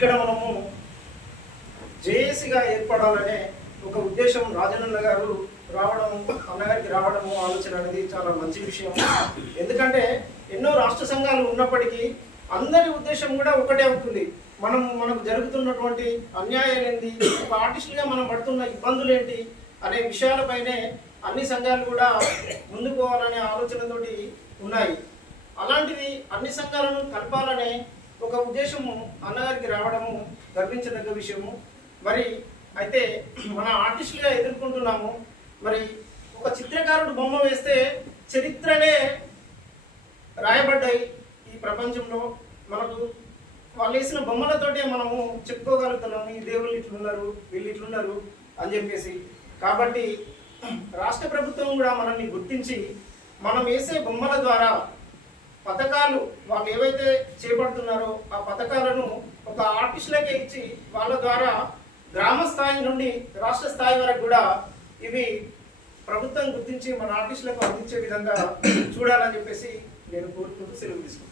ఇక్కడ మనము జేఏసీగా ఏర్పడాలనే ఒక ఉద్దేశం రాజనన్న గారు రావడం, అన్నగారికి రావడము ఆలోచన అనేది చాలా మంచి విషయం. ఎందుకంటే ఎన్నో రాష్ట్ర సంఘాలు ఉన్నప్పటికీ అందరి ఉద్దేశం కూడా ఒకటే అవుతుంది. మనకు జరుగుతున్నటువంటి అన్యాయాలు ఏంటి, ఒక ఆర్టిస్టులుగా మనం పడుతున్న ఇబ్బందులు ఏంటి అనే విషయాలపైనే అన్ని సంఘాలు కూడా ముందుకు పోవాలనే ఆలోచనతోటి ఉన్నాయి. అలాంటిది అన్ని సంఘాలను కలపాలనే ఒక ఉద్దేశము అన్నగారికి రావడము గర్వించదగ్గ విషయము. మరి అయితే మన ఆర్టిస్టులుగా ఎదుర్కొంటున్నాము. మరి ఒక చిత్రకారుడు బొమ్మ వేస్తే చరిత్రలే రాయబడ్డాయి ఈ ప్రపంచంలో. మనకు వాళ్ళు వేసిన బొమ్మలతోటే మనము చెప్పుకోగలుగుతున్నాము, ఈ దేవుళ్ళు ఇట్లున్నారు, వీళ్ళు ఇట్లున్నారు అని చెప్పేసి. కాబట్టి రాష్ట్ర ప్రభుత్వం కూడా మనల్ని గుర్తించి మనం వేసే బొమ్మల ద్వారా పథకాలు వాళ్ళు ఏవైతే చేపడుతున్నారో ఆ పథకాలను ఒక ఆర్టిస్టులకే ఇచ్చి వాళ్ళ ద్వారా గ్రామ స్థాయి నుండి రాష్ట్ర స్థాయి వరకు కూడా ఇవి ప్రభుత్వం గుర్తించి మన ఆర్టిస్టులకు అందించే విధంగా చూడాలని చెప్పేసి నేను కోరుకుంటూ సెలవు తీసుకుంటున్నాను.